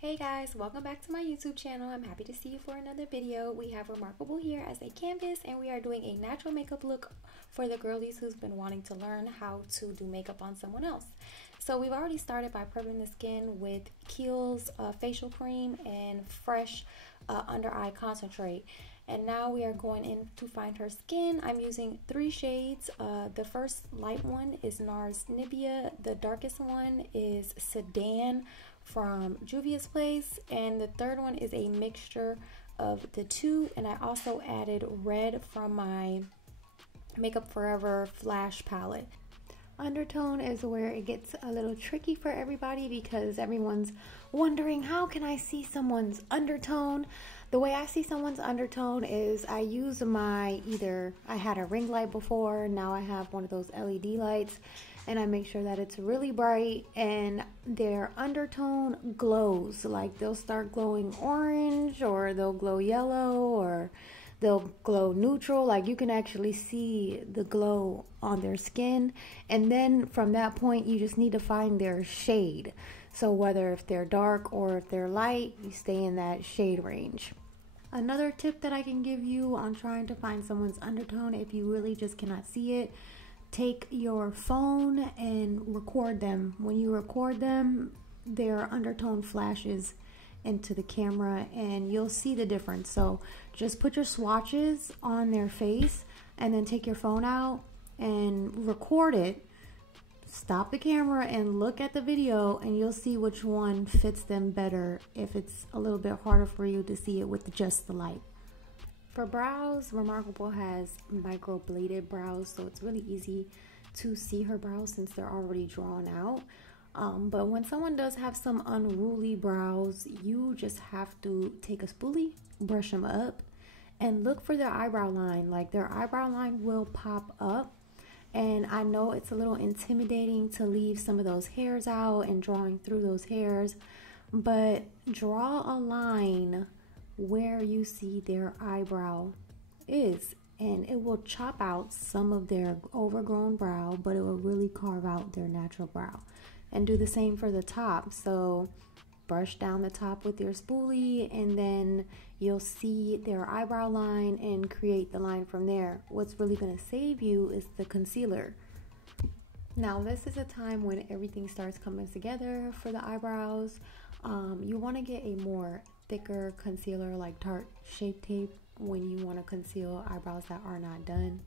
Hey guys, welcome back to my YouTube channel. I'm happy to see you for another video. We have Remarkable here as a canvas and we are doing a natural makeup look for the girlies who's been wanting to learn how to do makeup on someone else. So we've already started by prepping the skin with Kiehl's facial cream and fresh under eye concentrate. And now we are going in to find her skin. I'm using 3 shades. The first light one is Nars Nambia. The darkest one is Sudan from Juvias Place, and the third one is a mixture of the two. And I also added red from my Makeup Forever Flash palette. Undertone is where it gets a little tricky for everybody because everyone's wondering, how can I see someone's undertone? The way I see someone's undertone is I use I had a ring light before, now I have one of those LED lights, and I make sure that it's really bright and their undertone glows. Like they'll start glowing orange, or they'll glow yellow, or they'll glow neutral. Like you can actually see the glow on their skin. And then from that point, you just need to find their shade. So whether if they're dark or if they're light, you stay in that shade range. Another tip that I can give you on trying to find someone's undertone, if you really just cannot see it, take your phone and record them. When you record them, their undertone flashes into the camera and you'll see the difference. So just put your swatches on their face and then take your phone out and record it. Stop the camera and look at the video and you'll see which one fits them better if it's a little bit harder for you to see it with just the light. For brows, Remarkable has micro bladed brows, so it's really easy to see her brows since they're already drawn out. But when someone does have some unruly brows, you just have to take a spoolie, brush them up, and look for their eyebrow line. Like their eyebrow line will pop up. And I know it's a little intimidating to leave some of those hairs out and drawing through those hairs, but draw a line where you see their eyebrow is, and it will chop out some of their overgrown brow, but it will really carve out their natural brow. And do the same for the top. So brush down the top with your spoolie and then you'll see their eyebrow line and create the line from there. What's really going to save you is the concealer. Now this is a time when everything starts coming together for the eyebrows. You want to get a more thicker concealer like Tarte Shape Tape when you want to conceal eyebrows that are not done.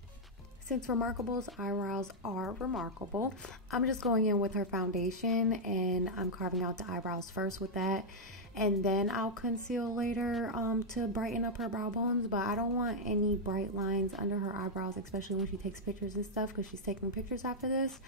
Since Remarkable's eyebrows are remarkable, I'm just going in with her foundation and I'm carving out the eyebrows first with that, and then I'll conceal later to brighten up her brow bones. But I don't want any bright lines under her eyebrows, especially when she takes pictures and stuff, because she's taking pictures after this.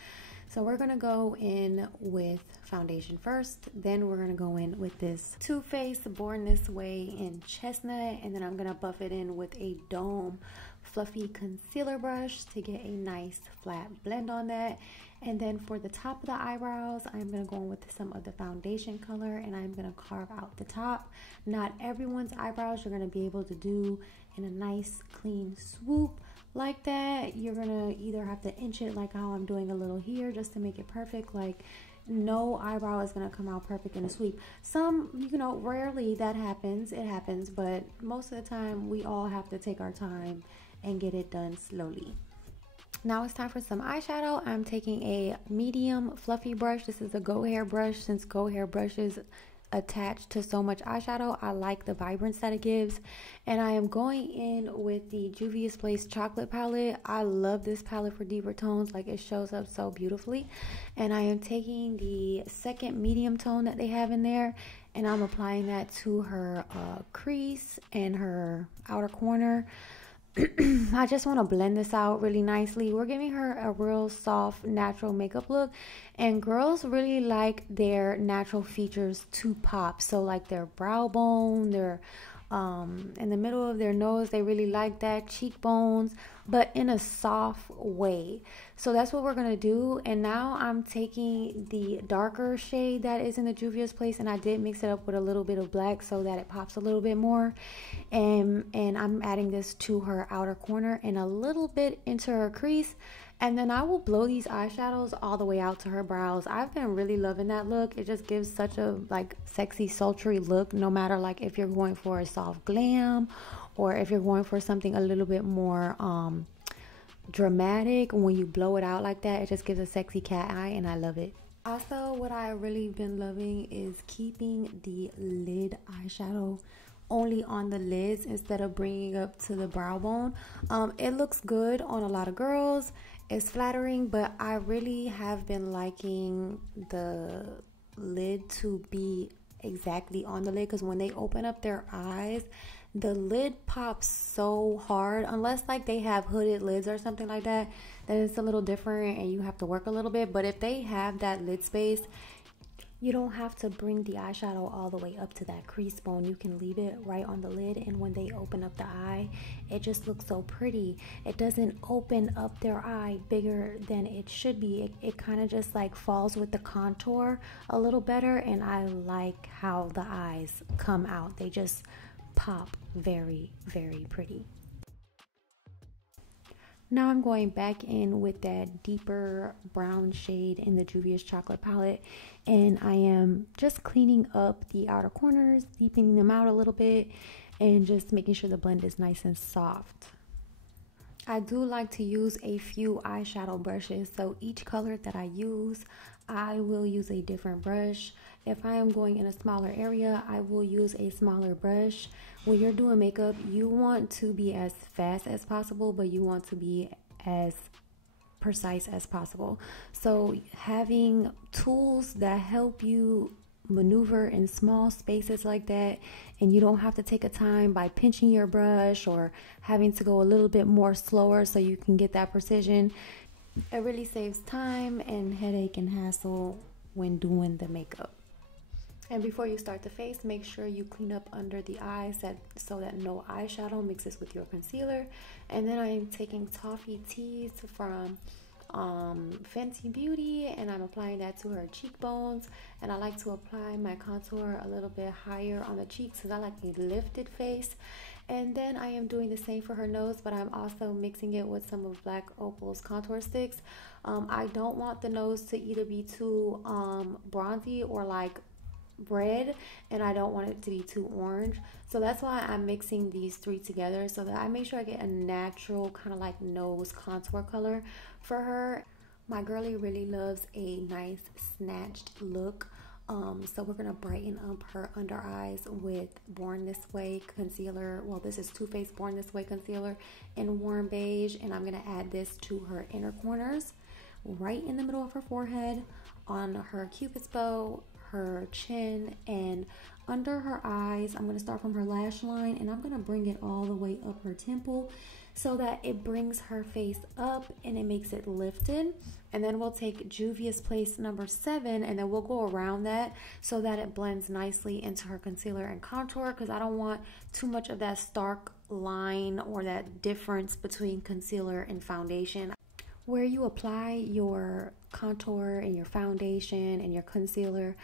So we're gonna go in with foundation first, then we're gonna go in with this Too Faced Born This Way in Chestnut, and then I'm gonna buff it in with a Dome fluffy concealer brush to get a nice flat blend on that. And then for the top of the eyebrows, I'm going to go in with some of the foundation color and I'm going to carve out the top. Not everyone's eyebrows you're going to be able to do in a nice clean swoop like that. You're going to either have to inch it like how I'm doing a little here just to make it perfect. Like no eyebrow is going to come out perfect in a sweep. Some, rarely that happens. It happens, but most of the time we all have to take our time and get it done slowly. Now it's time for some eyeshadow. I'm taking a medium fluffy brush. This is a Go Hair brush. Since Go Hair brushes attach to so much eyeshadow, I like the vibrance that it gives. And I am going in with the Juvias Place chocolate palette. I love this palette for deeper tones. Like it shows up so beautifully. And I am taking the second medium tone that they have in there and I'm applying that to her crease and her outer corner. I just want to blend this out really nicely. We're giving her a real soft natural makeup look, and girls really like their natural features to pop. So like their brow bone, their in the middle of their nose, they really like that, cheekbones, but in a soft way. So that's what we're gonna do. And now I'm taking the darker shade that is in the Juvia's Place, and I did mix it up with a little bit of black so that it pops a little bit more. And I'm adding this to her outer corner and a little bit into her crease. And then I will blow these eyeshadows all the way out to her brows. I've been really loving that look. It just gives such a like sexy, sultry look, no matter like if you're going for a soft glam or if you're going for something a little bit more dramatic. When you blow it out like that, it just gives a sexy cat eye, and I love it. Also, what I really been loving is keeping the lid eyeshadow only on the lids instead of bringing up to the brow bone. It looks good on a lot of girls. It's flattering, but I really have been liking the lid to be exactly on the lid, because when they open up their eyes, the lid pops so hard. Unless like they have hooded lids or something like that, then it's a little different and you have to work a little bit. But if they have that lid space, you don't have to bring the eyeshadow all the way up to that crease bone. You can leave it right on the lid, and when they open up the eye, it just looks so pretty. It doesn't open up their eye bigger than it should be. It kind of just like falls with the contour a little better, and I like how the eyes come out. They just pop very, very pretty. Now I'm going back in with that deeper brown shade in the Juvia's chocolate palette, and I am just cleaning up the outer corners, deepening them out a little bit, and just making sure the blend is nice and soft. I do like to use a few eyeshadow brushes, so each color that I use, I will use a different brush. If I am going in a smaller area, I will use a smaller brush. When you're doing makeup, you want to be as fast as possible, but you want to be as precise as possible. So having tools that help you maneuver in small spaces like that, and you don't have to take a time by pinching your brush or having to go a little bit more slower so you can get that precision, it really saves time and headache and hassle when doing the makeup. And before you start the face, make sure you clean up under the eyes so that no eyeshadow mixes with your concealer. And then I am taking Toffee Tease from Fenty Beauty, and I'm applying that to her cheekbones. And I like to apply my contour a little bit higher on the cheeks because I like a lifted face. And then I am doing the same for her nose, but I'm also mixing it with some of Black Opal's contour sticks. I don't want the nose to either be too bronzy or like red, and I don't want it to be too orange. So that's why I'm mixing these three together so that I make sure I get a natural kind of like nose contour color for her. My girlie really loves a nice snatched look. So we're gonna brighten up her under eyes with Born This Way concealer. Well, this is Too Faced Born This Way concealer in warm beige, and I'm gonna add this to her inner corners, right in the middle of her forehead, on her cupid's bow, her chin, and under her eyes. I'm going to start from her lash line, and I'm going to bring it all the way up her temple so that it brings her face up and it makes it lifted. And then we'll take Juvias Place number 7, and then we'll go around that so that it blends nicely into her concealer and contour, because I don't want too much of that stark line or that difference between concealer and foundation. Where you apply your contour and your foundation and your concealer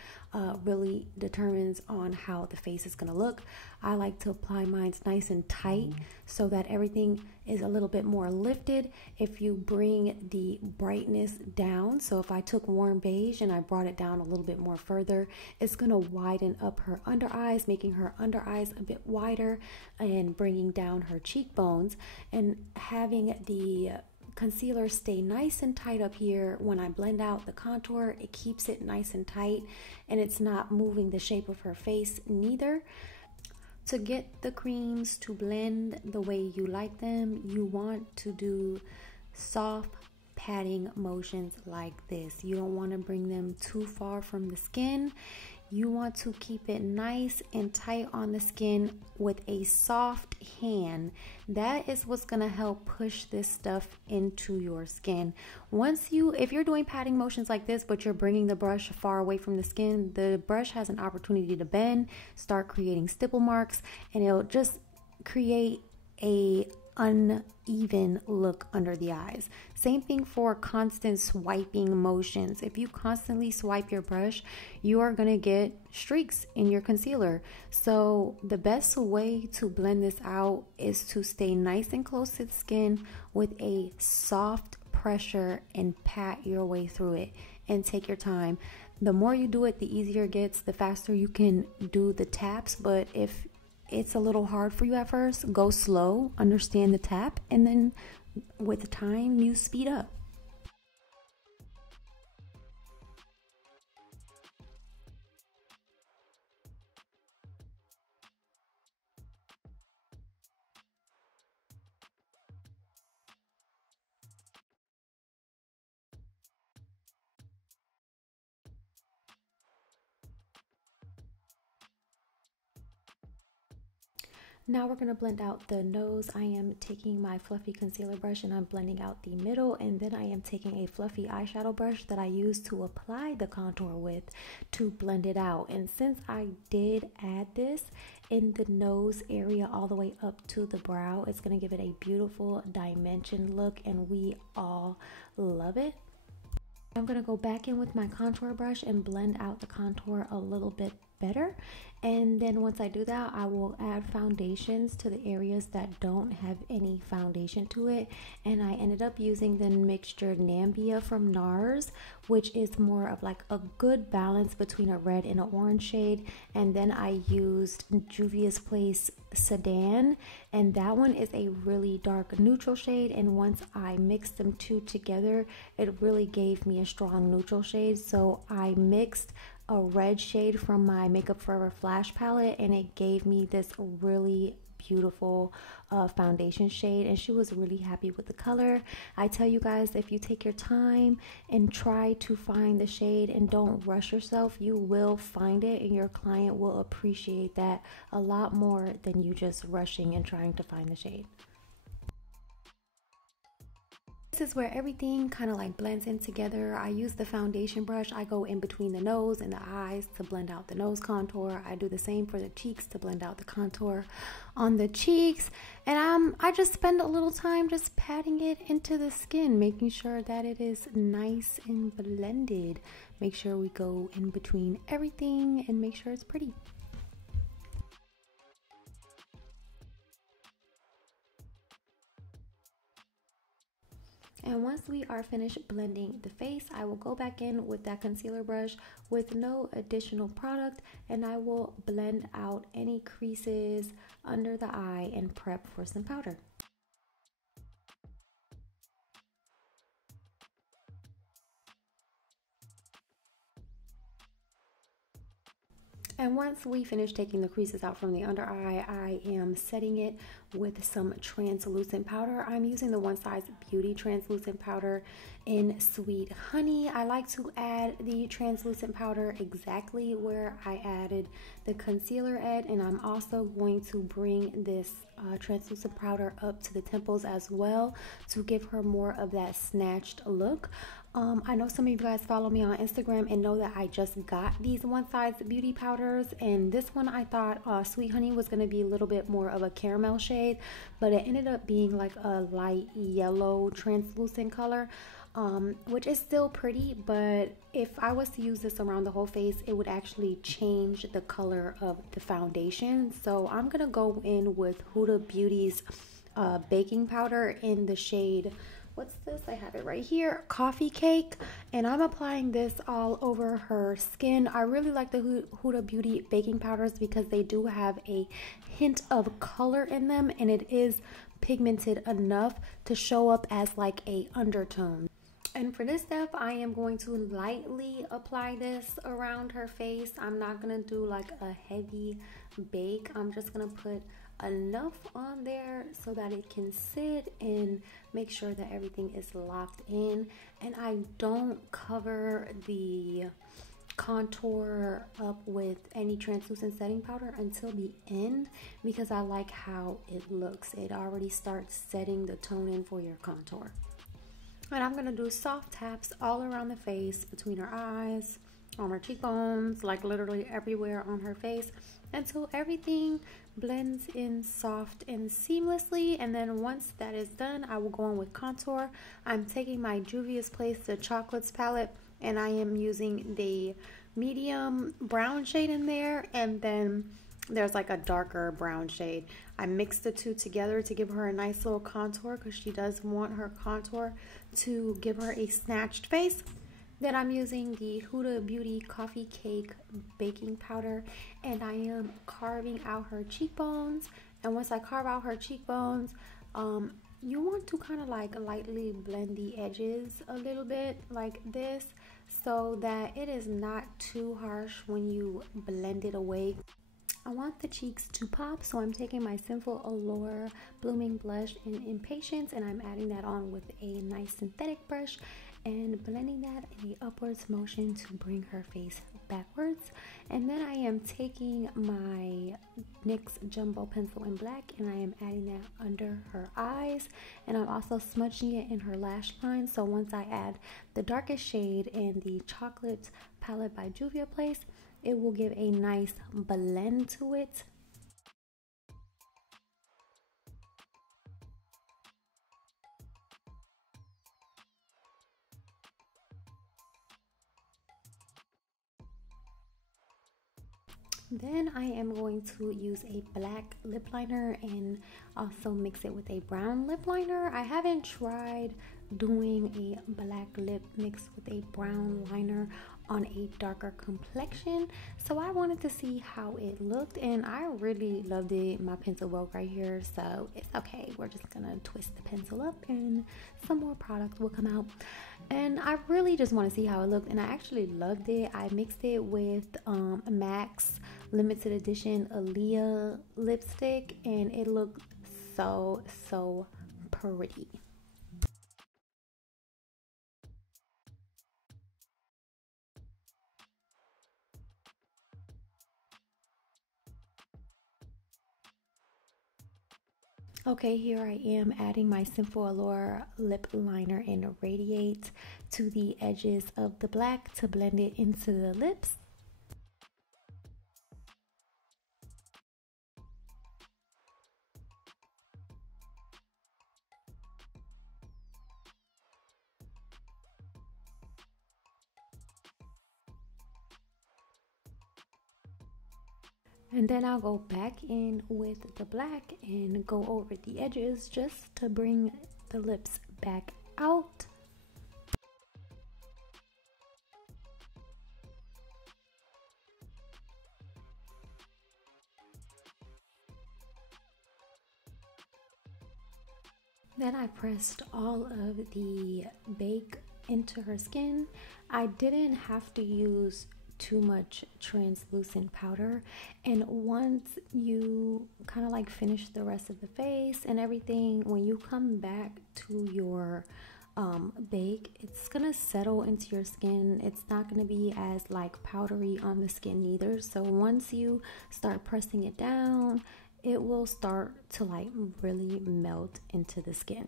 really determines on how the face is going to look. I like to apply mine nice and tight so that everything is a little bit more lifted. If you bring the brightness down, so if I took warm beige and I brought it down a little bit more further, it's going to widen up her under eyes, making her under eyes a bit wider and bringing down her cheekbones, and having the concealer stay nice and tight up here. When I blend out the contour, it keeps it nice and tight, and it's not moving the shape of her face neither. To get the creams to blend the way you like them, you want to do soft patting motions like this. You don't want to bring them too far from the skin. You want to keep it nice and tight on the skin with a soft hand. That is what's going to help push this stuff into your skin. If you're doing patting motions like this, but you're bringing the brush far away from the skin, the brush has an opportunity to bend, start creating stipple marks, and it'll just create a uneven look under the eyes. Same thing for constant swiping motions. If you constantly swipe your brush, you are going to get streaks in your concealer. So the best way to blend this out is to stay nice and close to the skin with a soft pressure and pat your way through it and take your time. The more you do it, the easier it gets, the faster you can do the taps. But if it's a little hard for you at first, go slow, understand the tap, and then with time you speed up. Now we're going to blend out the nose. I am taking my fluffy concealer brush and I'm blending out the middle, and then I am taking a fluffy eyeshadow brush that I use to apply the contour with to blend it out. And since I did add this in the nose area all the way up to the brow, it's going to give it a beautiful dimension look, and we all love it. I'm going to go back in with my contour brush and blend out the contour a little bit better. And then once I do that, I will add foundations to the areas that don't have any foundation to it. And I ended up using the mixture Nambia from Nars, which is more of like a good balance between a red and an orange shade. And then I used Juvias Place Sudan, and that one is a really dark neutral shade. And once I mixed them two together, it really gave me a strong neutral shade. So I mixed a red shade from my Makeup Forever Flash palette, and it gave me this really beautiful foundation shade, and she was really happy with the color. I tell you guys, if you take your time and try to find the shade and don't rush yourself, you will find it, and your client will appreciate that a lot more than you just rushing and trying to find the shade. This is where everything kind of like blends in together. I use the foundation brush. I go in between the nose and the eyes to blend out the nose contour. I do the same for the cheeks to blend out the contour on the cheeks. And I just spend a little time just patting it into the skin, making sure that it is nice and blended. Make sure we go in between everything and make sure it's pretty. And once we are finished blending the face, I will go back in with that concealer brush with no additional product, and I will blend out any creases under the eye and prep for some powder. And once we finish taking the creases out from the under eye, I am setting it with some translucent powder. I'm using the One Size Beauty translucent powder in Sweet Honey. I like to add the translucent powder exactly where I added the concealer at, and I'm also going to bring this translucent powder up to the temples as well to give her more of that snatched look. I know some of you guys follow me on Instagram and know that I just got these One Size Beauty powders, and this one I thought Sweet Honey was going to be a little bit more of a caramel shade, but it ended up being like a light yellow translucent color, which is still pretty, but if I was to use this around the whole face, it would actually change the color of the foundation. So I'm going to go in with Huda Beauty's baking powder in the shade, what's this? I have it right here, Coffee Cake, and I'm applying this all over her skin. I really like the Huda Beauty baking powders because they do have a hint of color in them, and it is pigmented enough to show up as like a undertone. And for this step, I am going to lightly apply this around her face. I'm not going to do like a heavy bake. I'm just going to put enough on there so that it can sit and make sure that everything is locked in. And I don't cover the contour up with any translucent setting powder until the end because I like how it looks. It already starts setting the tone in for your contour. And I'm going to do soft taps all around the face, between her eyes, on her cheekbones, like literally everywhere on her face, until everything blends in soft and seamlessly. And then once that is done, I will go on with contour. I'm taking my Juvias Place, the Chocolates palette, and I am using the medium brown shade in there, and then there's like a darker brown shade. I mixed the two together to give her a nice little contour because she does want her contour to give her a snatched face. Then I'm using the Huda Beauty Coffee Cake Baking Powder, and I am carving out her cheekbones. And once I carve out her cheekbones, you want to kind of like lightly blend the edges a little bit like this so that it is not too harsh when you blend it away. I want the cheeks to pop, so I'm taking my Cynful Allure Blooming blush in Impatiens, and I'm adding that on with a nice synthetic brush and blending that in a upwards motion to bring her face backwards. And then I am taking my NYX Jumbo Pencil in black, and I am adding that under her eyes, and I'm also smudging it in her lash line. So once I add the darkest shade in the Chocolate palette by Juvias Place, it will give a nice blend to it. Then I am going to use a black lip liner and also mix it with a brown lip liner. I haven't tried doing a black lip mixed with a brown liner on a darker complexion, so I wanted to see how it looked, and I really loved it. My pencil broke right here, so it's okay. We're just gonna twist the pencil up and some more product will come out. And I really just want to see how it looked, and I actually loved it. I mixed it with MAC's limited edition Aaliyah lipstick, and it looked so pretty. Okay, here I am adding my Cynful Allure lip liner in Radiate to the edges of the black to blend it into the lips. And then I'll go back in with the black and go over the edges just to bring the lips back out. Then I pressed all of the bake into her skin. I didn't have to use too much translucent powder, and once you kind of like finish the rest of the face and everything, when you come back to your bake, it's gonna settle into your skin. It's not gonna be as like powdery on the skin either. So once you start pressing it down, it will start to like really melt into the skin.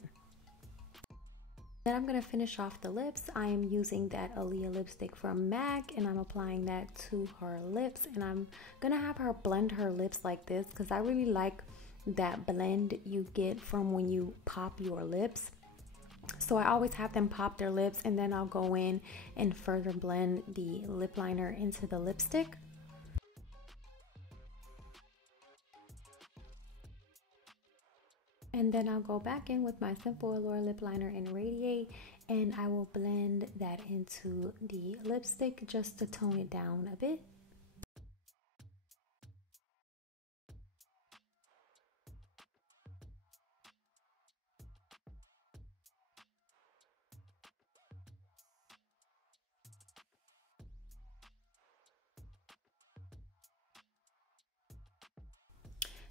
Then I'm going to finish off the lips. I am using that Aaliyah lipstick from MAC, and I'm applying that to her lips, and I'm going to have her blend her lips like this because I really like that blend you get from when you pop your lips. So I always have them pop their lips, and then I'll go in and further blend the lip liner into the lipstick. And then I'll go back in with my Cynful Allure lip liner in Radiate, and I will blend that into the lipstick just to tone it down a bit.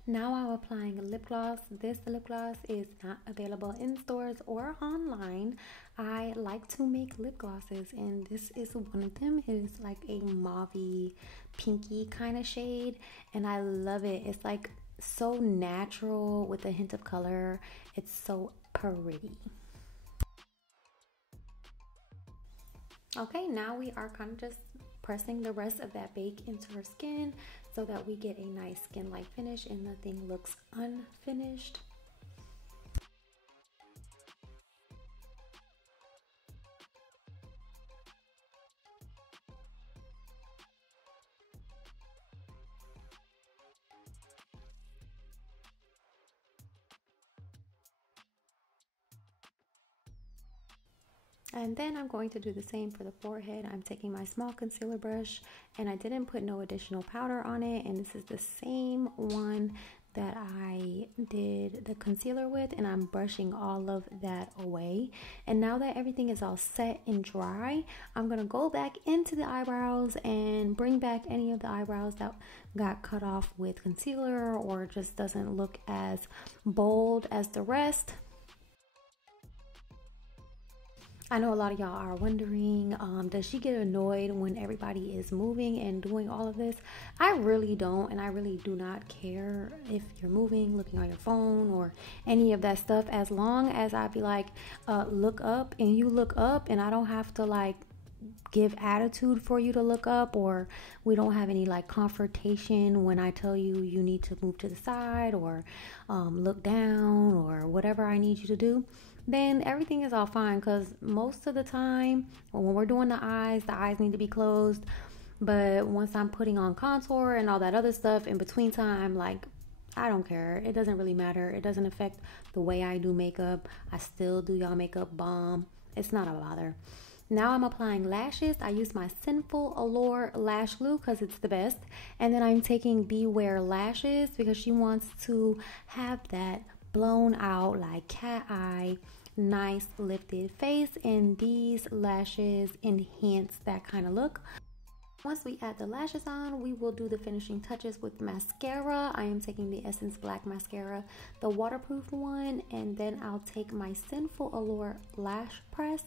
Now I'm applying a lip gloss. This lip gloss is not available in stores or online. I like to make lip glosses, and this is one of them. It is like a mauvey pinky kind of shade, and I love it. It's like so natural with a hint of color. It's so pretty. Okay, now we are kind of just pressing the rest of that bake into her skin so that we get a nice skin-like finish and nothing looks unfinished. And then I'm going to do the same for the forehead. I'm taking my small concealer brush, and I didn't put no additional powder on it, and this is the same one that I did the concealer with, and I'm brushing all of that away. And now that everything is all set and dry, I'm gonna go back into the eyebrows and bring back any of the eyebrows that got cut off with concealer or just doesn't look as bold as the rest. I know a lot of y'all are wondering, does she get annoyed when everybody is moving and doing all of this? I really don't, and I really do not care if you're moving, looking on your phone, or any of that stuff, as long as I be like, look up, and you look up, and I don't have to like give attitude for you to look up, or we don't have any like confrontation when I tell you you need to move to the side or look down or whatever I need you to do. Then everything is all fine, because most of the time when we're doing the eyes need to be closed. But once I'm putting on contour and all that other stuff in between time, like, I don't care. It doesn't really matter. It doesn't affect the way I do makeup. I still do y'all makeup bomb. It's not a bother. Now I'm applying lashes. I use my Cynful Allure lash glue because it's the best. And then I'm taking Beware lashes because she wants to have that blown out like cat eye, nice lifted face, and these lashes enhance that kind of look. Once we add the lashes on, we will do the finishing touches with mascara. I am taking the Essence Black Mascara, the waterproof one, and then I'll take my Cynful Allure lash press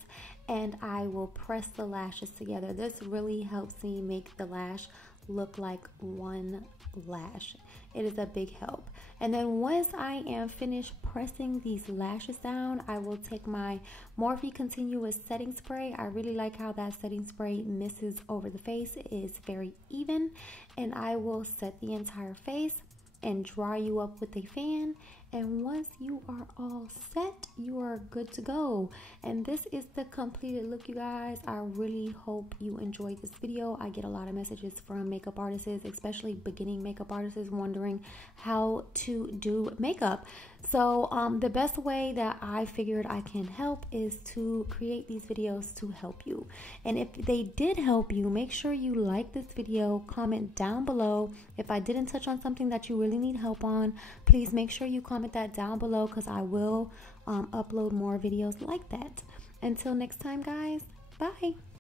and I will press the lashes together. This really helps me make the lash look like one lash. It is a big help. And then once I am finished pressing these lashes down, I will take my Morphe Continuous Setting Spray. I really like how that setting spray misses over the face. It is very even, and I will set the entire face and dry you up with a fan. And once you are all set, you are good to go. And this is the completed look, you guys. I really hope you enjoyed this video. I get a lot of messages from makeup artists, especially beginning makeup artists, wondering how to do makeup. So the best way that I figured I can help is to create these videos to help you. And if they did help you, make sure you like this video, comment down below. If I didn't touch on something that you really need help on, please make sure you comment that down below, because I will upload more videos like that. Until next time, guys, bye.